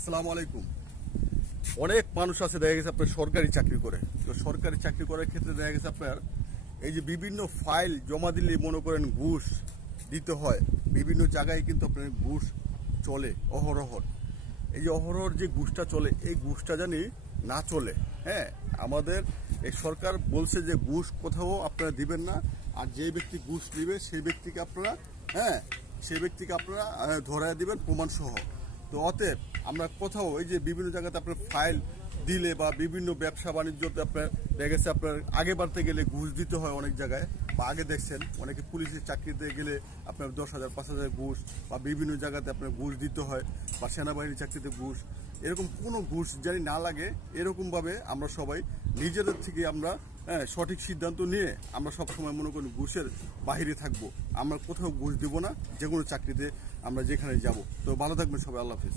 আসসালামু আলাইকুম। অনেক মানুষ আছে দেখা গেছে আপনার সরকারি চাকরি করে। তো সরকারি চাকরি করার ক্ষেত্রে দেখা গেছে আপনার এই যে বিভিন্ন ফাইল জমা দিলে মনে করেন ঘুষ দিতে হয়। বিভিন্ন জায়গায় কিন্তু আপনার ঘুষ চলে অহরহ। এই যে অহরহর যে ঘুষটা চলে, এই ঘুষটা জানি না চলে। হ্যাঁ, আমাদের এই সরকার বলছে যে ঘুষ কোথাও আপনারা দিবেন না, আর যে ব্যক্তি ঘুষ দিবে সেই ব্যক্তিকে আপনারা ধরায় দিবেন প্রমাণ সহ। তো অতএব আমরা কোথাও এই যে বিভিন্ন জায়গাতে আপনার ফাইল দিলে বা বিভিন্ন ব্যবসা বাণিজ্যতে আপনার দেখা গেছে আপনার আগে বাড়তে গেলে ঘুষ দিতে হয় অনেক জায়গায়, বা আগে দেখছেন অনেকে পুলিশের চাকরিতে গেলে আপনার 10,000 5,000 ঘুষ, বা বিভিন্ন জায়গাতে আপনার ঘুষ দিতে হয়, বা সেনাবাহিনীর চাকরিতে ঘুষ। এরকম কোনো ঘুষ জানি না লাগে, এরকমভাবে আমরা সবাই নিজেদের থেকে আমরা সঠিক সিদ্ধান্ত নিয়ে আমরা সবসময় মনে করি ঘুষের বাহিরে থাকবো। আমরা কোথাও ঘুষ দেবো না, যে কোনো চাকরিতে আমরা যেখানে যাব। তো ভালো থাকবেন সবাই, আল্লাহ হাফিজ।